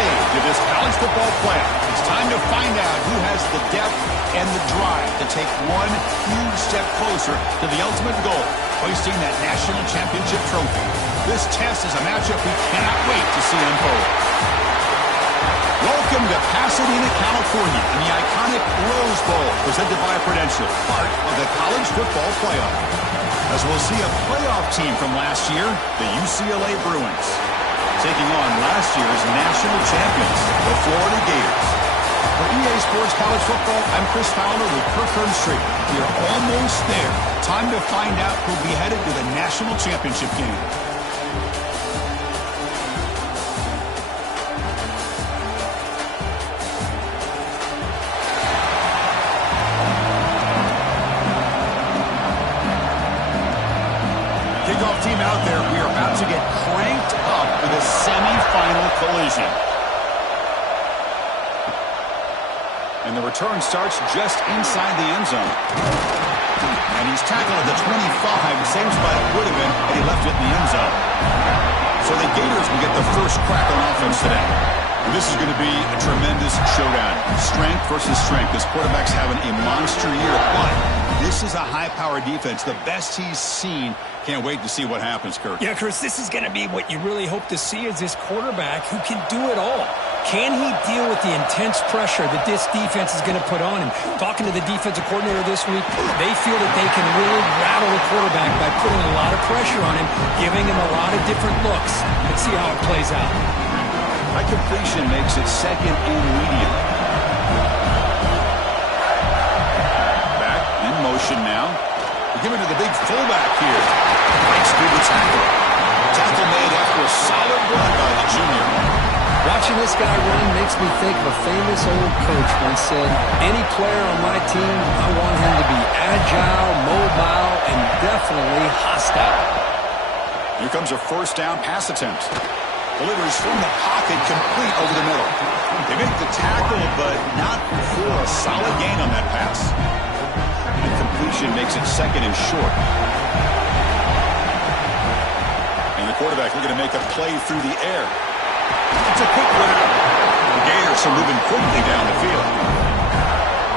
stage of this college football playoff. It's time to find out who has the depth and the drive to take one huge step closer to the ultimate goal, hoisting that national championship trophy. This test is a matchup we cannot wait to see unfold. Welcome to Pasadena, California, in the iconic Rose Bowl, presented by Prudential, part of the college football playoff. As we'll see a playoff team from last year, the UCLA Bruins, taking on last year's national champions, the Florida Gators. For EA Sports College Football, I'm Chris Fowler with Kirk Herbstreit. We are almost there. Time to find out who'll be headed to the national championship game. Kickoff team out there. We are about to get cranked up for the semifinal collision. And the return starts just inside the end zone. And he's tackled at the 25, the same spot it would have been had he left it in the end zone. So the Gators will get the first crack on offense today. And this is going to be a tremendous showdown. Strength versus strength. This quarterback's having a monster year, but this is a high-powered defense, the best he's seen. Can't wait to see what happens, Kirk. Yeah, Chris, this is going to be what you really hope to see is this quarterback who can do it all. Can he deal with the intense pressure that this defense is going to put on him? Talking to the defensive coordinator this week, they feel that they can really rattle the quarterback by putting a lot of pressure on him, giving him a lot of different looks. Let's see how it plays out. High completion makes it second and medium. Back in motion now. We give it to the big fullback here. Breaks through the tackle. Tackle made after a solid run by the junior. Watching this guy run makes me think of a famous old coach once said, any player on my team, I want him to be agile, mobile, and definitely hostile. Here comes a first down pass attempt. Delivers from the pocket, complete over the middle. They make the tackle, but not for a solid gain on that pass. And completion makes it second and short. And the quarterback looking to make a play through the air. It's a quick winner. The Gators are moving quickly down the field.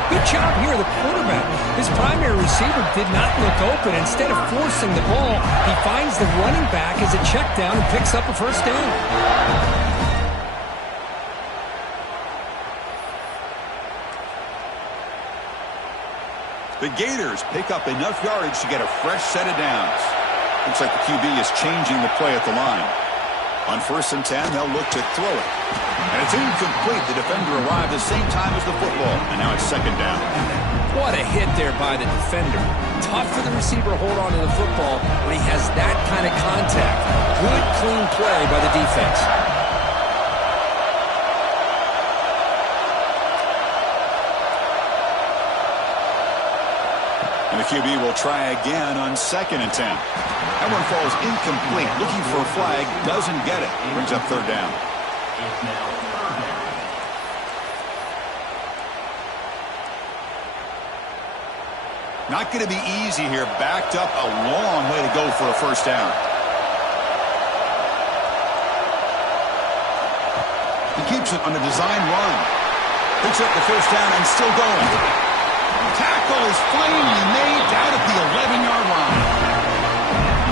Good job here, the quarterback. His primary receiver did not look open. Instead of forcing the ball, he finds the running back as a check down and picks up a first down. The Gators pick up enough yardage to get a fresh set of downs. Looks like the QB is changing the play at the line. On 1st and 10, they'll look to throw it. And it's incomplete. The defender arrived the same time as the football. And now it's second down. What a hit there by the defender. Tough for the receiver to hold on to the football when he has that kind of contact. Good, clean play by the defense. And the QB will try again on 2nd and 10. That one falls incomplete. Looking for a flag. Doesn't get it. Brings up 3rd down. Not going to be easy here. Backed up a long way to go for a first down. He keeps it on a design run. Picks up the first down and still going. Tackle is finally made down at the 11-yard line.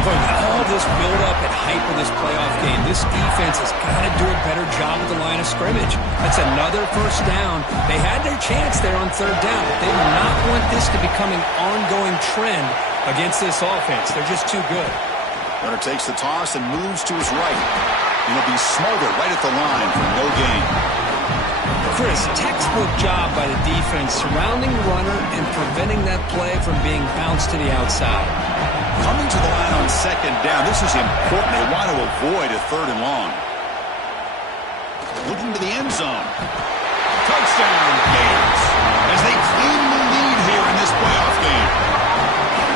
But all this build-up and hype of this playoff game, this defense has got to do a better job at the line of scrimmage. That's another first down. They had their chance there on 3rd down, but they do not want this to become an ongoing trend against this offense. They're just too good. Runner takes the toss and moves to his right. And he'll be smothered right at the line for no gain. Chris, textbook job by the defense surrounding the runner and preventing that play from being bounced to the outside. Coming to the line on 2nd down. This is important. They want to avoid a 3rd and long. Looking to the end zone. Touchdown, Gators, as they claim the lead here in this playoff game.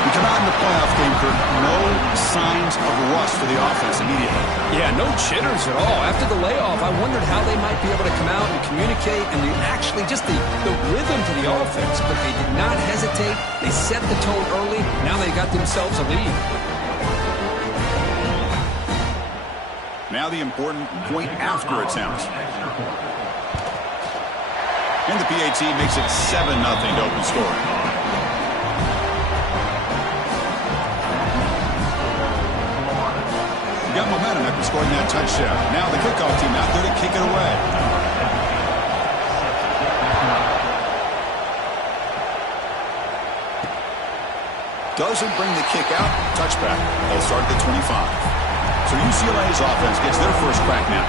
We come out in the playoff game, Kirk. No signs of rust for the offense immediately. Yeah, no jitters at all. After the layoff, I wondered how they might be able to come out and communicate and actually just the rhythm to the offense. But they did not hesitate. They set the tone early. Now they got themselves a lead. Now the important point after attempt. And the PAT makes it 7-0 to open scoring. Got momentum after scoring that touchdown. Now the kickoff team out there to kick it away. Doesn't bring the kick out. Touchback. They'll start at the 25. So UCLA's offense gets their first crack now.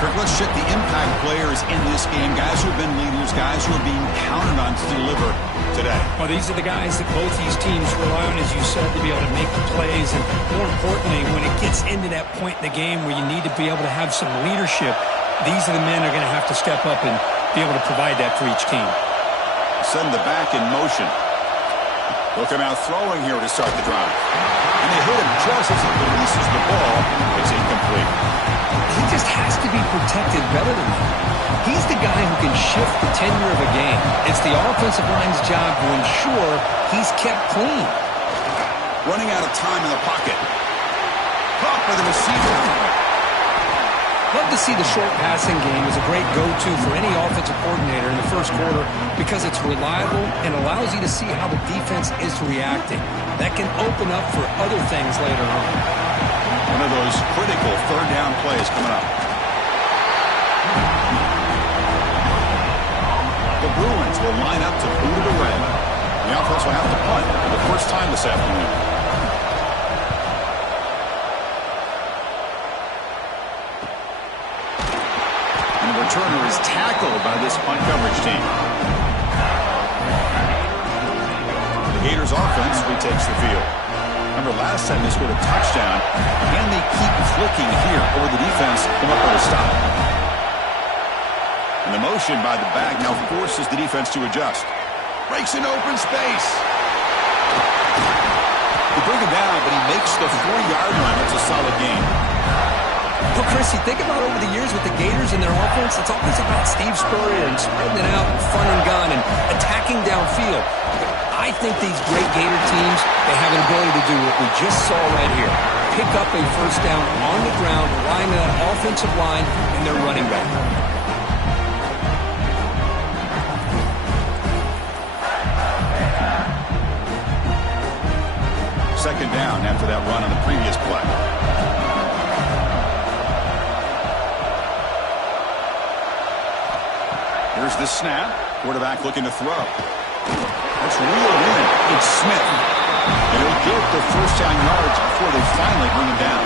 Kirk, let's check the impact players in this game. Guys who have been leaders, guys who are being counted on to deliver today. Well, these are the guys that both these teams rely on, as you said, to be able to make the plays. And more importantly, when it gets into that point in the game where you need to be able to have some leadership, these are the men that are going to have to step up and be able to provide that for each team. Send the back in motion. Look him out throwing here to start the drive. And they hit him just as he releases the ball. It's incomplete. He just has to be protected better than that. He's the guy who can shift the tenure of a game. It's the offensive line's job to ensure he's kept clean. Running out of time in the pocket. Caught by the receiver. Love to see the short passing game as a great go-to for any offensive coordinator in the first quarter because it's reliable and allows you to see how the defense is reacting. That can open up for other things later on. One of those critical third down plays coming up. The Bruins will line up to boot it away. The offense will have to punt for the first time this afternoon. Returner is tackled by this punt coverage team. The Gators offense retakes the field. Remember last time they scored a touchdown, and they keep clicking here over the defense come up with a stop. And the motion by the back now forces the defense to adjust. Breaks an open space. They bring him down, but he makes the 40-yard line. That's a solid game. Well, Chris, you think about over the years with the Gators and their offense, it's always about Steve Spurrier and spreading it out and fun and gun and attacking downfield. I think these great Gator teams, they have an ability to do what we just saw right here. Pick up a first down on the ground, relying on that offensive line and their running back. Second down after that run on the previous play. Here's the snap. Quarterback looking to throw. That's reeled in. It's Smith. And he'll get the first down yards before they finally bring him down.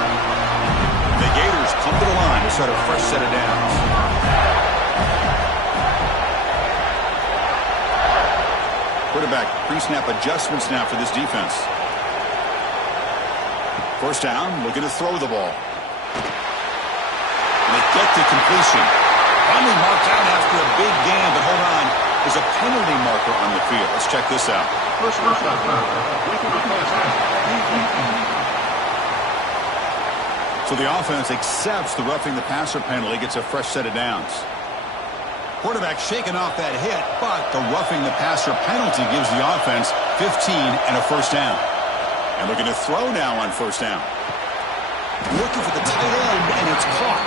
The Gators come to the line to start a fresh set of downs. Quarterback pre-snap adjustments now for this defense. First down, looking to throw the ball. And they get to completion. Finally marked out after a big gain, but hold on. There's a penalty marker on the field. Let's check this out. So the offense accepts the roughing the passer penalty, gets a fresh set of downs. Quarterback shaking off that hit, but the roughing the passer penalty gives the offense 15 and a first down. And looking to throw now on first down. Looking for the tight end, and it's caught.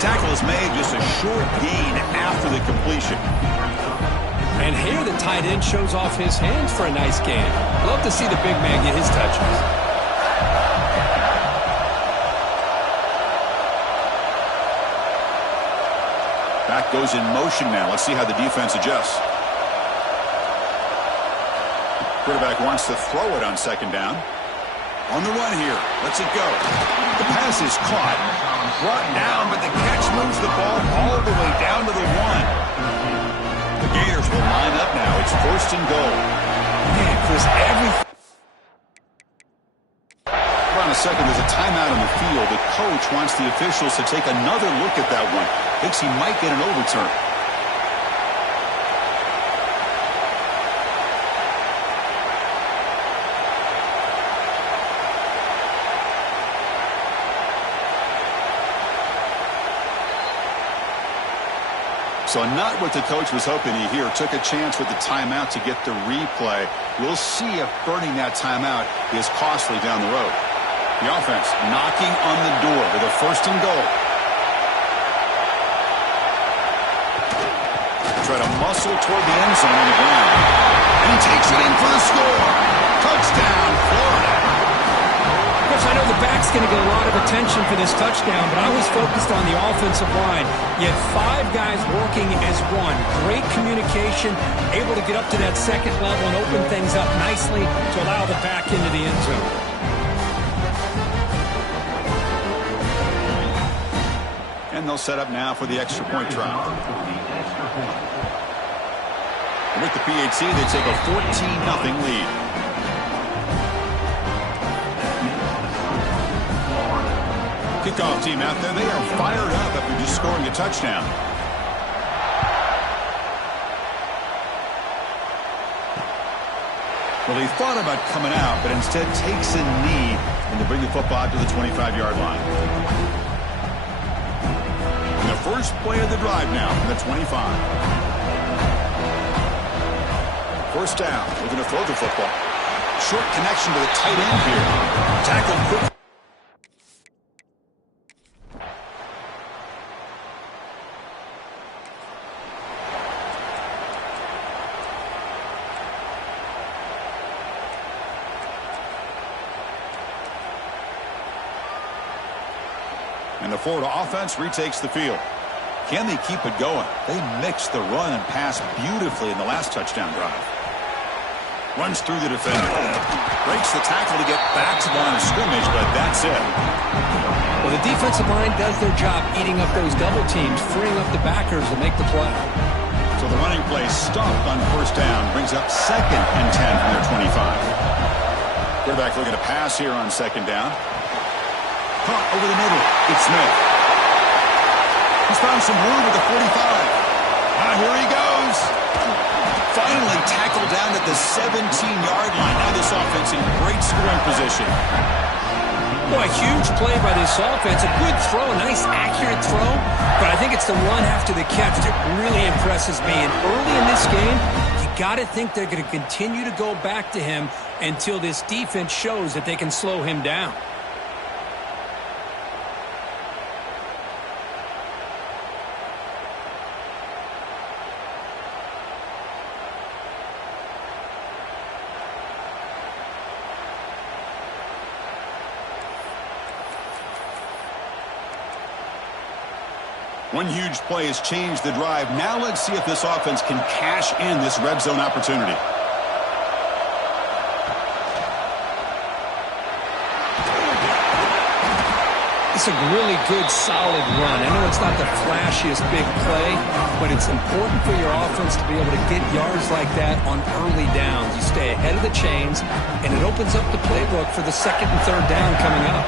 Tackle is made, just a short gain after the completion. And here the tight end shows off his hands for a nice gain. Love to see the big man get his touches. Back goes in motion now. Let's see how the defense adjusts. Quarterback wants to throw it on second down. On the run here. Lets it go. The pass is caught. Brought down, but the catch moves the ball all the way down to the 1. The Gators will line up now. It's first and goal. Man, Chris, everything. Hold on a second. There's a timeout on the field. The coach wants the officials to take another look at that one. Thinks he might get an overturn. So not what the coach was hoping to hear. Took a chance with the timeout to get the replay. We'll see if burning that timeout is costly down the road. The offense knocking on the door with a 1st and goal. Try to muscle toward the end zone on the ground. And he takes it in for the score. Touchdown, Florida. Of course, I know the back's going to get a lot of attention for this touchdown, but I was focused on the offensive line. You had 5 guys working as one. Great communication, able to get up to that second level and open things up nicely to allow the back into the end zone. And they'll set up now for the extra point try. With the PAT, they take a 14-0 lead. Kickoff team out there, they are fired up after just scoring a touchdown. Well, he thought about coming out, but instead takes a knee and they bring the football out to the 25-yard line. And the first play of the drive now from the 25. First down, looking to throw the football. Short connection to the tight end here. Tackled quick. And the Florida offense retakes the field. Can they keep it going? They mixed the run and pass beautifully in the last touchdown drive. Runs through the defender. Breaks the tackle to get back to the line of scrimmage, but that's it. Well, the defensive line does their job eating up those double teams, freeing up the backers to make the play. So the running play stopped on first down. Brings up 2nd and 10 from their 25. Quarterback looking to pass here on 2nd down. Caught over the middle. It's Smith. He's found some room at the 45. Here he goes. Finally tackled down at the 17-yard line. Now this offense in great scoring position. Boy, huge play by this offense. A good throw, a nice accurate throw. But I think it's the run after the catch that really impresses me. And early in this game, you got to think they're going to continue to go back to him until this defense shows that they can slow him down. One huge play has changed the drive. Now let's see if this offense can cash in this red zone opportunity. It's a really good, solid run. I know it's not the flashiest big play, but it's important for your offense to be able to get yards like that on early downs. You stay ahead of the chains, and it opens up the playbook for the 2nd and 3rd down coming up.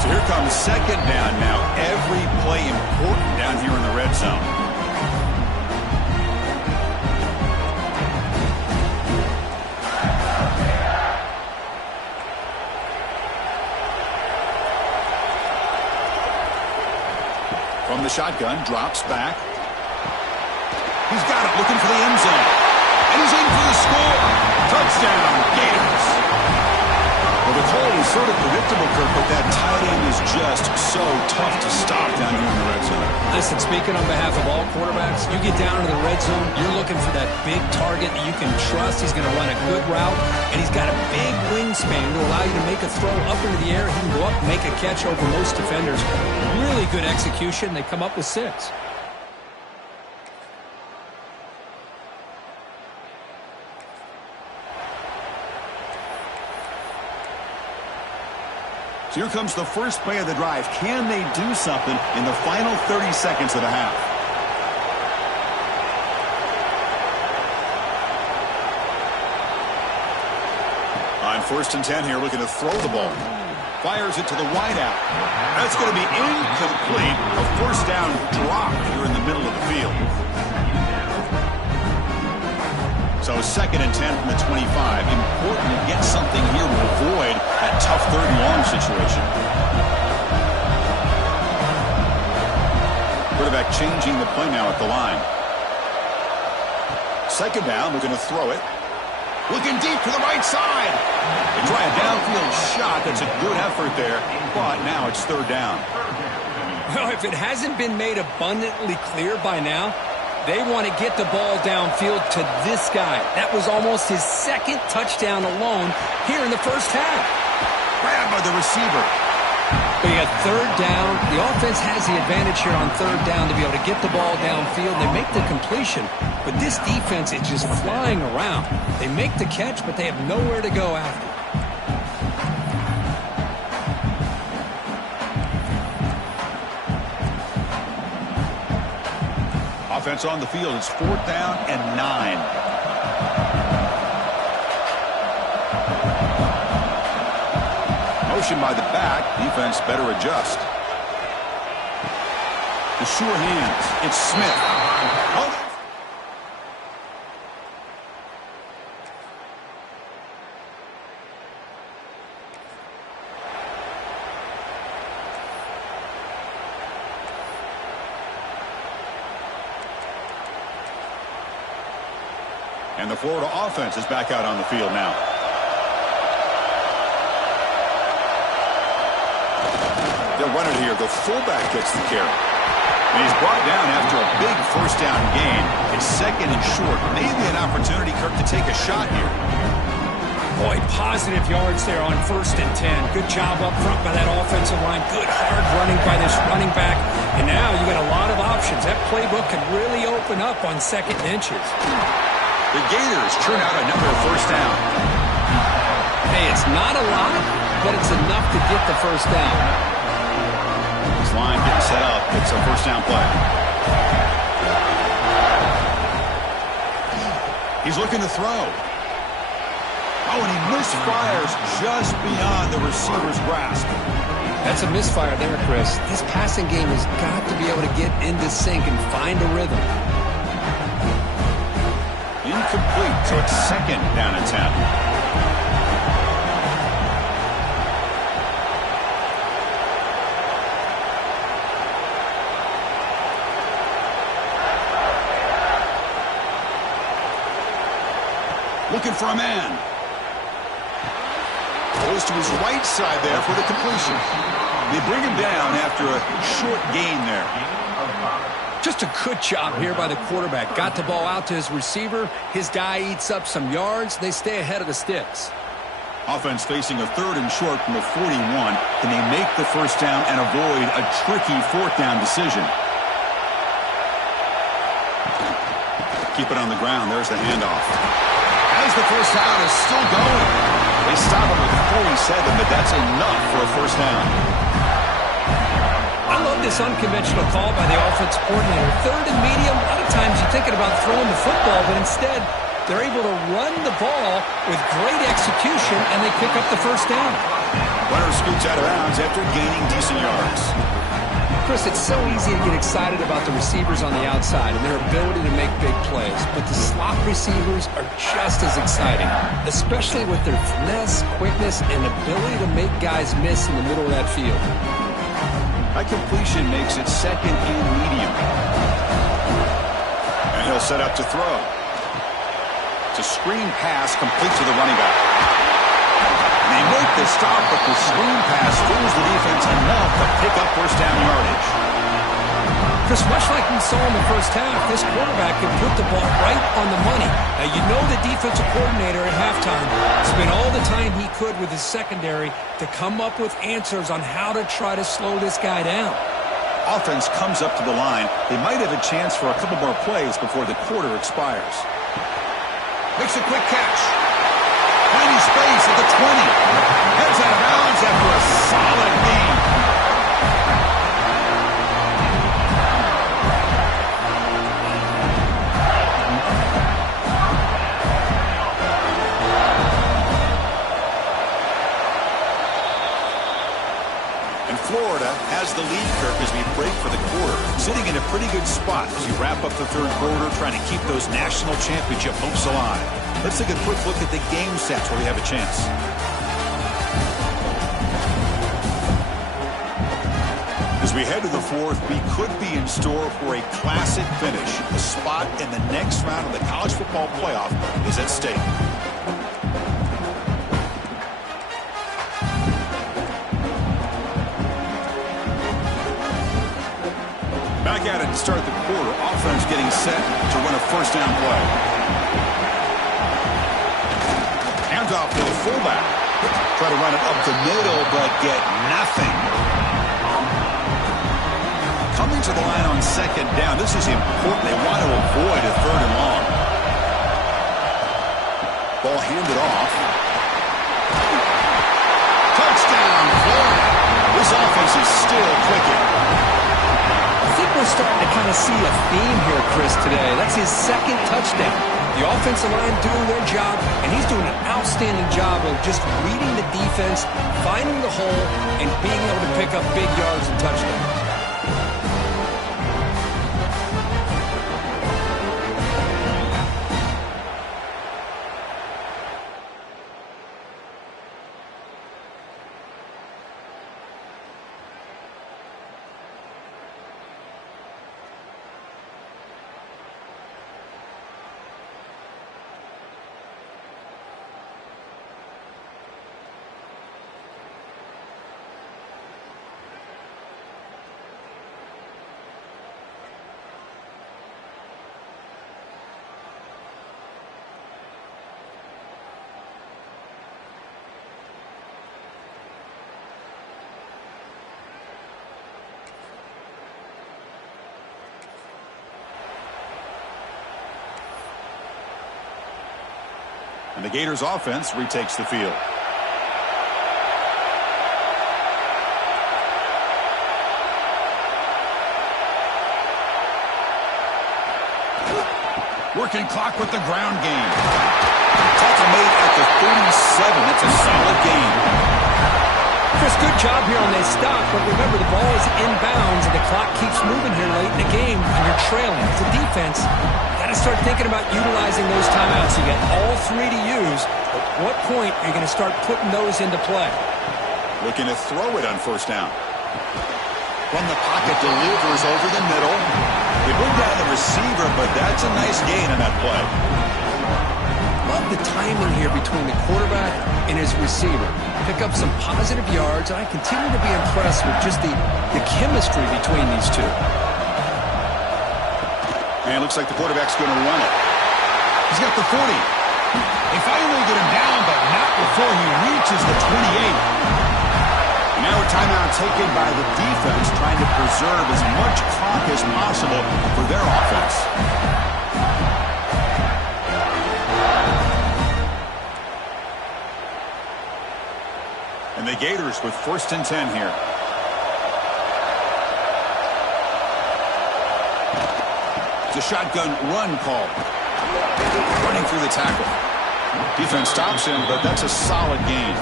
So here comes 2nd down now. Every play important down here in the red zone. From the shotgun, drops back. He's got it, looking for the end zone. And he's in for the score. Touchdown, Gators. Well, the call is sort of predictable, Kirk, but that tight end is just so tough to stop down here in the red zone. Listen, speaking on behalf of all quarterbacks, you get down to the red zone, you're looking for that big target that you can trust. He's going to run a good route, and he's got a big wingspan to allow you to make a throw up into the air. He can go up and make a catch over most defenders. Really good execution. They come up with 6. So here comes the first play of the drive. Can they do something in the final 30 seconds of the half? On 1st and 10 here, looking to throw the ball. Fires it to the wideout. That's going to be incomplete. A first down drop here in the middle of the field. So 2nd and 10 from the 25. Important to get something here to avoid that tough 3rd and long situation. Quarterback changing the play now at the line. 2nd down, we're going to throw it. Looking deep to the right side. They try a downfield shot. That's a good effort there, but now it's third down. Well, if it hasn't been made abundantly clear by now, they want to get the ball downfield to this guy. That was almost his second touchdown alone here in the first half. Grabbed by the receiver. But you got third down. The offense has the advantage here on third down to be able to get the ball downfield. They make the completion, but this defense is just flying around. They make the catch, but they have nowhere to go after. Offense on the field. It's fourth down and 9. Motion by the back. Defense better adjust. The sure hands. It's Smith. Oh. And the Florida offense is back out on the field now. They'll run it here. The fullback gets the carry. And he's brought down after a big first down gain. It's second and short. Maybe an opportunity, Kirk, to take a shot here. Boy, positive yards there on 1st and 10. Good job up front by that offensive line. Good hard running by this running back. And now you got a lot of options. That playbook can really open up on 2nd and inches. The Gators turn out another first down. Hey, it's not a lot, but it's enough to get the first down. This line getting set up. It's a first down play. He's looking to throw. Oh, and he misfires just beyond the receiver's grasp. That's a misfire there, Chris. This passing game has got to be able to get into sync and find a rhythm. Incomplete, so it's second down and 10. Looking for a man. Goes to his right side there for the completion. They bring him down after a short gain there. Just a good job here by the quarterback. Got the ball out to his receiver. His guy eats up some yards. They stay ahead of the sticks. Offense facing a third and short from the 41. Can they make the first down and avoid a tricky fourth down decision? Keep it on the ground. There's the handoff. As the first down is still going. They stop him at 47, but that's enough for a first down. I love this unconventional call by the offensive coordinator. Third and medium, a lot of times you're thinking about throwing the football, but instead they're able to run the ball with great execution, and they pick up the first down. Runner scoots out of bounds after gaining decent yards. Chris, it's so easy to get excited about the receivers on the outside and their ability to make big plays, but the slot receivers are just as exciting, especially with their finesse, quickness, and ability to make guys miss in the middle of that field. That completion makes it second and medium. And he'll set up to throw. It's a screen pass complete to the running back. And they make the stop, but the screen pass fools the defense enough to pick up first down yardage. Chris, much like we saw in the first half, this quarterback can put the ball right on the money. Now, you know the defensive coordinator at halftime spent all the time he could with his secondary to come up with answers on how to try to slow this guy down. Offense comes up to the line. They might have a chance for a couple more plays before the quarter expires. Makes a quick catch. Finding space at the 20. Heads out of bounds after a solid gain. Florida has the lead, Kirk, as we break for the quarter. Sitting in a pretty good spot as you wrap up the third quarter, trying to keep those national championship hopes alive. Let's take a quick look at the game stats where we have a chance. As we head to the fourth, we could be in store for a classic finish. A spot in the next round of the college football playoff is at stake. to start the quarter. Offense getting set to run a first down play. Handoff to the fullback. Try to run it up the middle, but get nothing. Coming to the line on second down. This is important. They want to avoid a third and long. Ball handed off. Touchdown, Florida. This offense is still clicking. I think we're starting to kind of see a theme here, Chris, today. That's his second touchdown. The offensive line doing their job, and he's doing an outstanding job of just reading the defense, finding the hole, and being able to pick up big yards and touchdowns. And the Gators offense retakes the field. Working clock with the ground game. Tackle made at the 37. That's a solid gain. Chris, good job here on that stop, but remember the ball is inbounds and the clock keeps moving here late in the game and you're trailing. As a defense, you got to start thinking about utilizing those timeouts. You got all three to use. At what point are you going to start putting those into play? Looking to throw it on first down. From the pocket, delivers over the middle. They bring down the receiver, but that's a nice gain on that play. Love the timing here between the quarterback and his receiver. Pick up some positive yards, and I continue to be impressed with just the chemistry between these two. And it looks like the quarterback's going to run it. He's got the 40. They finally get him down, but not before he reaches the 28. And now a timeout taken by the defense, trying to preserve as much clock as possible for their offense. And the Gators with 1st and 10 here. It's a shotgun run call. Running through the tackle. Defense stops him, but that's a solid gain.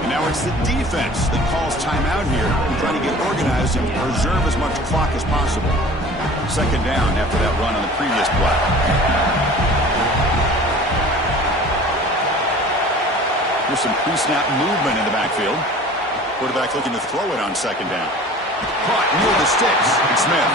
And now it's the defense that calls timeout here, trying to get organized and preserve as much clock as possible. 2nd down after that run on the previous play. Here's some pre-snap movement in the backfield. Quarterback looking to throw it on 2nd down. Caught near the sticks. And Smith.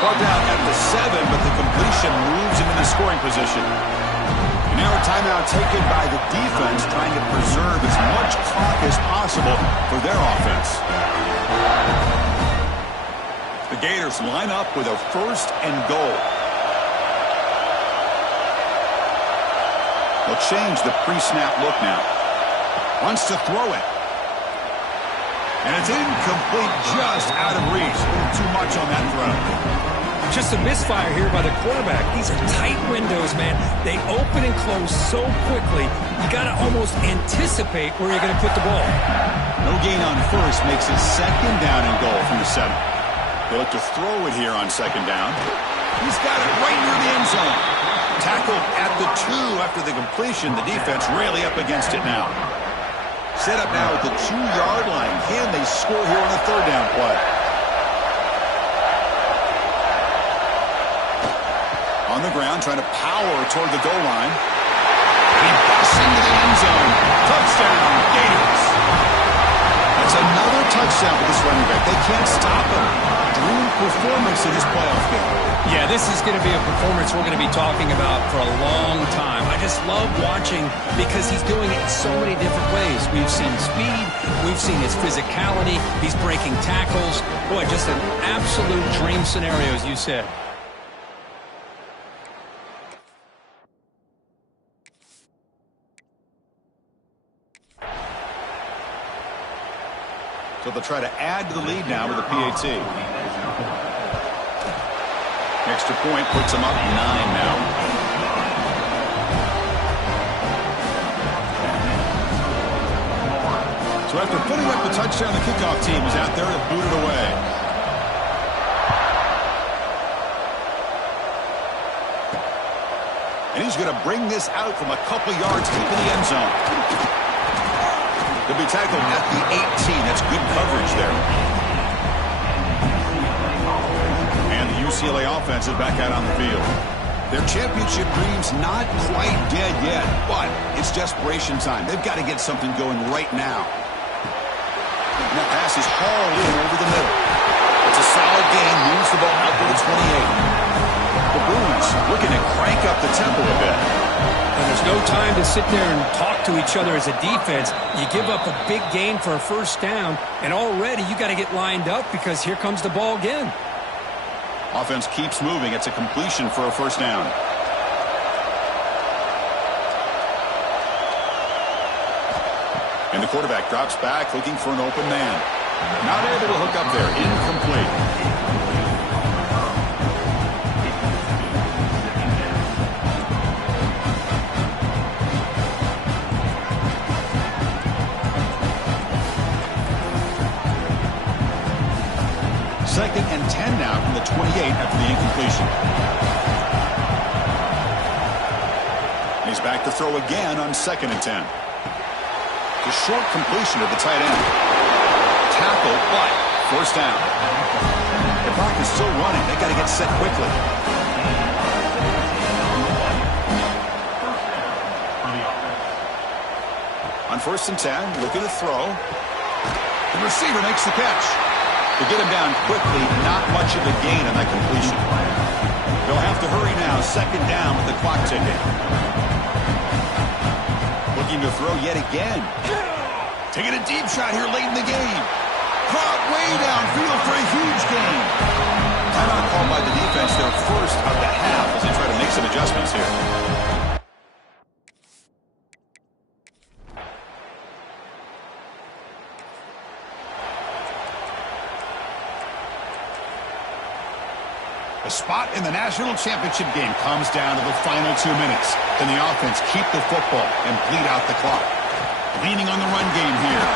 Brought down at the 7, but the completion moves him into scoring position. And now a timeout taken by the defense, trying to preserve as much clock as possible for their offense. The Gators line up with a 1st and goal. They'll change the pre-snap look now. Wants to throw it. And it's incomplete, just out of reach. A little too much on that throw. Just a misfire here by the quarterback. These are tight windows, man. They open and close so quickly, you got to almost anticipate where you're going to put the ball. No gain on first makes it 2nd down and goal from the 7. They look to throw it here on 2nd down. He's got it right near the end zone. Tackled at the 2 after the completion. The defense really up against it now. Set up now at the 2-yard line. Can they score here on the 3rd down play? On the ground, trying to power toward the goal line. And he busts into the end zone. Touchdown, Gators. That's another touchdown for this running back. They can't stop him. dream performance in this playoff game. Yeah, this is going to be a performance we're going to be talking about for a long time. I just love watching because he's doing it in so many different ways. We've seen speed. We've seen his physicality. He's breaking tackles. Boy, just an absolute dream scenario, as you said. So they'll try to add to the lead now with a PAT. Extra point puts them up 9 now. So after putting up the touchdown, the kickoff team is out there to boot it away. And he's going to bring this out from a couple yards deep in the end zone. He'll be tackled at the 18. That's good coverage there. And the UCLA offense is back out on the field. Their championship dream's not quite dead yet, but it's desperation time. They've got to get something going right now. And that pass is hauled in over the middle. It's a solid gain, moves the ball out to the 28. The Bruins looking to crank up the tempo a bit. And there's no time to sit there and talk to each other as a defense. You give up a big gain for a first down, and already you got to get lined up because here comes the ball again. Offense keeps moving. It's a completion for a first down. And the quarterback drops back looking for an open man. Not able to hook up there. Incomplete. Second and 10 now from the 28 after the incompletion. He's back to throw again on second and 10. The short completion of the tight end. Tackle, but first down. The clock is still running. They got to get set quickly. On first and 10, looking to throw. The receiver makes the catch. To get him down quickly, not much of a gain on that completion. They'll have to hurry now, second down with the clock ticking. Looking to throw yet again. Taking a deep shot here late in the game. Caught way downfield for a huge gain. Timeout called by the defense, their first of the half as they try to make some adjustments here. A spot in the national championship game comes down to the final 2 minutes. Can the offense keep the football and bleed out the clock? Leaning on the run game here.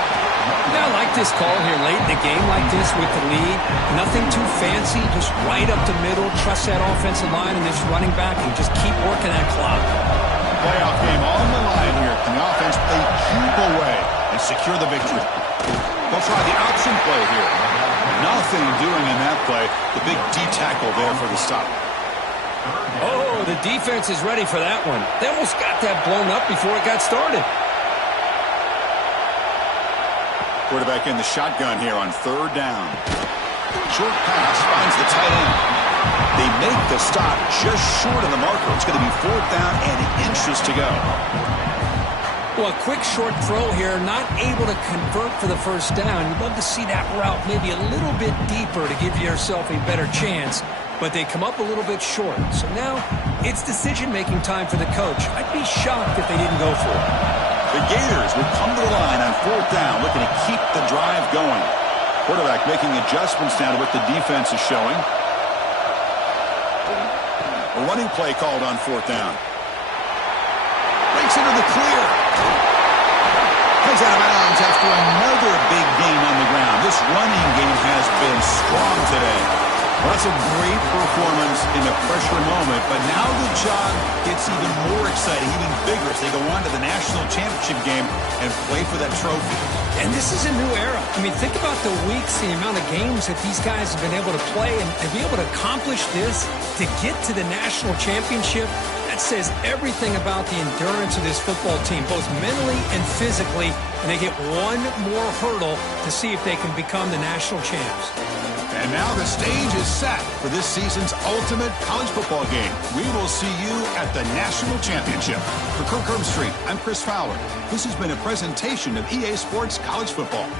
Yeah, I like this call here late in the game like this with the lead. Nothing too fancy, just right up the middle. Trust that offensive line and this running back and just keep working that clock. Playoff game on the line here. Can the offense play keep away and secure the victory? They'll try the option play here. Nothing doing in that play. The big D tackle there for the stop. Oh, the defense is ready for that one. They almost got that blown up before it got started. Quarterback in the shotgun here on third down. Short pass finds the tight end. They make the stop just short of the marker. It's going to be fourth down and inches to go. Well, a quick short throw here, not able to convert for the first down. You'd love to see that route maybe a little bit deeper to give yourself a better chance, but they come up a little bit short. So now it's decision-making time for the coach. I'd be shocked if they didn't go for it. The Gators will come to the line on fourth down, looking to keep the drive going. Quarterback making adjustments now to what the defense is showing. A running play called on fourth down. Breaks into the clear. Comes out of bounds after another big game on the ground. This running game has been strong today. Well, that's a great performance in a pressure moment, but now the job gets even more exciting, even bigger as they go on to the national championship game and play for that trophy. And this is a new era. I mean, think about the weeks, the amount of games that these guys have been able to play and be able to accomplish this, to get to the national championship. That says everything about the endurance of this football team, both mentally and physically, and they get one more hurdle to see if they can become the national champs. And now the stage is set for this season's ultimate college football game. We will see you at the National Championship. For Kirk Herbstreit, I'm Chris Fowler. This has been a presentation of EA Sports College Football.